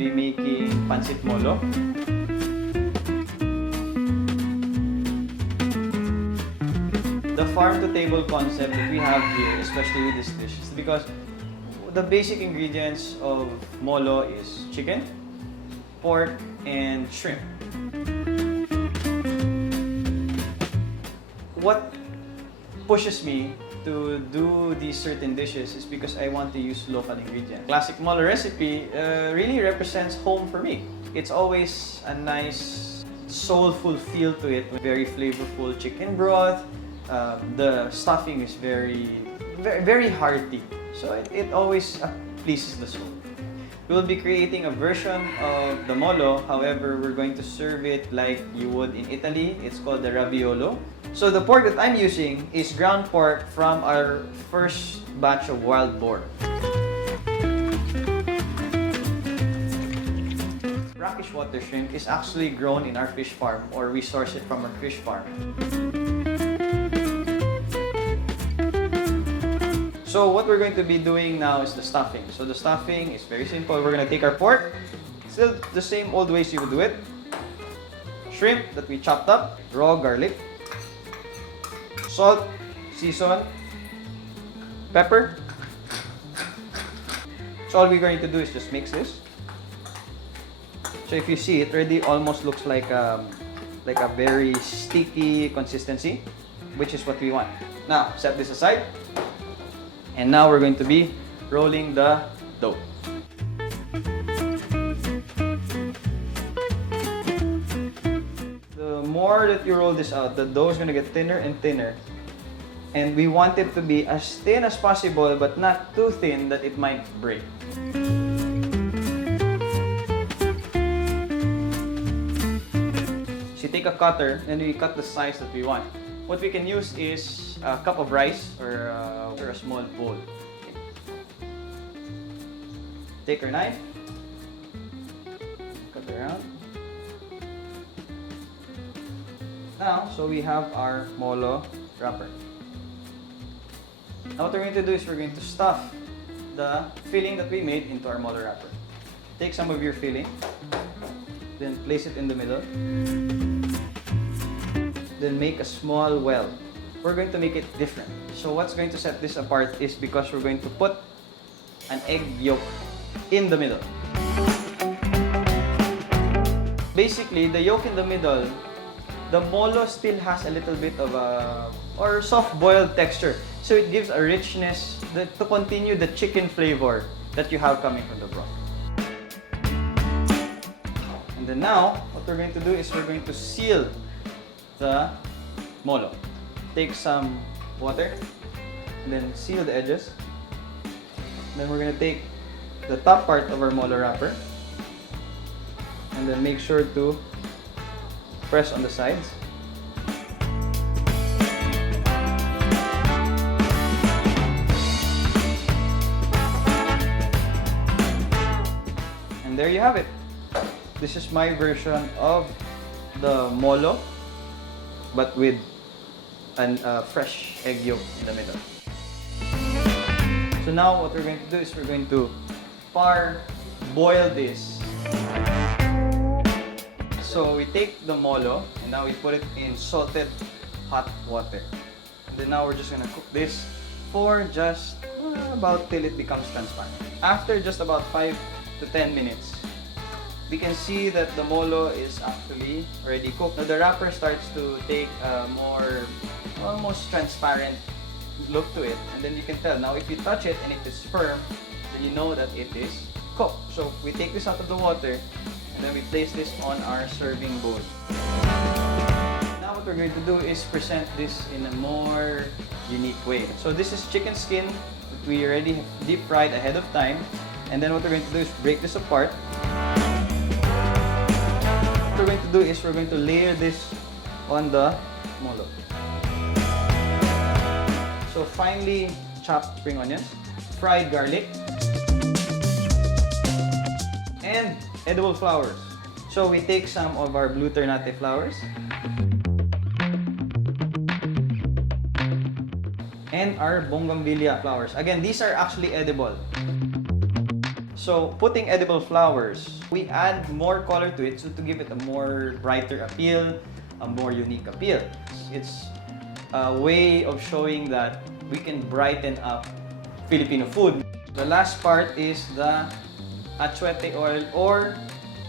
be making Pancit Molo. The farm-to-table concept that we have here, especially with this dish, is because the basic ingredients of molo is chicken, pork, and shrimp. What pushes me to do these certain dishes is because I want to use local ingredients. Classic molo recipe really represents home for me. It's always a nice, soulful feel to it, with very flavorful chicken broth. The stuffing is very hearty, so it always pleases the soul. We'll be creating a version of the molo, however, we're going to serve it like you would in Italy. It's called the Raviolo. So the pork that I'm using is ground pork from our first batch of wild boar. Brackish water shrimp is actually grown in our fish farm, or we source it from our fish farm. So what we're going to be doing now is the stuffing. So the stuffing is very simple. We're going to take our pork, still the same old ways you would do it. Shrimp that we chopped up, raw garlic, salt, season, pepper. So all we're going to do is just mix this. So if you see, it already almost looks like a very sticky consistency, which is what we want. Now, set this aside. And now we're going to be rolling the dough. The more that you roll this out, the dough is going to get thinner and thinner. And we want it to be as thin as possible, but not too thin that it might break. So you take a cutter and we cut the size that we want. What we can use is a cup of rice or a small bowl. Okay. Take our knife, cut it around. Now, so we have our molo wrapper. Now what we're going to do is we're going to stuff the filling that we made into our molo wrapper. Take some of your filling, then place it in the middle. Then make a small well. We're going to make it different. So what's going to set this apart is because we're going to put an egg yolk in the middle. Basically, the yolk in the middle, the molo still has a little bit of a soft-boiled texture. So it gives a richness to continue the chicken flavor that you have coming from the broth. And then now, what we're going to do is we're going to seal the molo. Take some water and then seal the edges. Then we're going to take the top part of our molo wrapper and then make sure to press on the sides. And there you have it. This is my version of the molo, but with a fresh egg yolk in the middle. So now what we're going to do is we're going to boil this. So we take the molo and now we put it in salted hot water. And then now we're just going to cook this for just about till it becomes transparent. After just about 5 to 10 minutes, we can see that the molo is actually already cooked. Now the wrapper starts to take a more almost transparent look to it, and then you can tell. Now if you touch it and it is firm, then you know that it is cooked. So we take this out of the water and then we place this on our serving bowl. Now what we're going to do is present this in a more unique way. So this is chicken skin that we already deep fried ahead of time, and then what we're going to do is break this apart. What we're going to do is we're going to layer this on the molo. So finely chopped spring onions, fried garlic, and edible flowers. So we take some of our blue ternate flowers and our bougainvillea flowers. Again, these are actually edible. So putting edible flowers, we add more color to it so to give it a more brighter appeal, a more unique appeal. It's a way of showing that we can brighten up Filipino food. The last part is the achuete oil or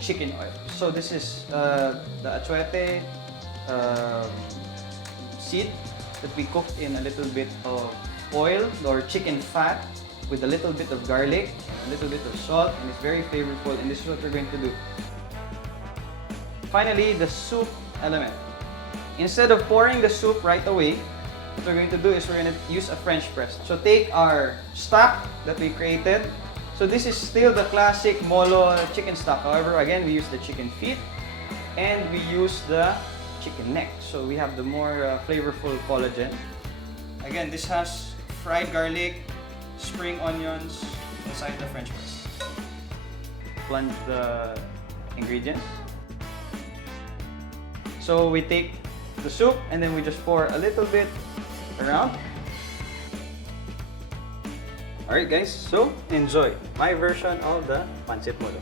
chicken oil. So this is the achuete seed that we cooked in a little bit of oil or chicken fat with a little bit of garlic, a little bit of salt, and it's very flavorful, and this is what we're going to do. Finally, the soup element. Instead of pouring the soup right away, what we're going to do is we're going to use a French press. So take our stock that we created. So this is still the classic molo chicken stock. However, again, we use the chicken feet and we use the chicken neck. So we have the more flavorful collagen. Again, this has fried garlic, spring onions inside the French press. Plunge the ingredients. So we take the soup and then we just pour a little bit around. Alright guys, so enjoy my version of the Pancit Molo.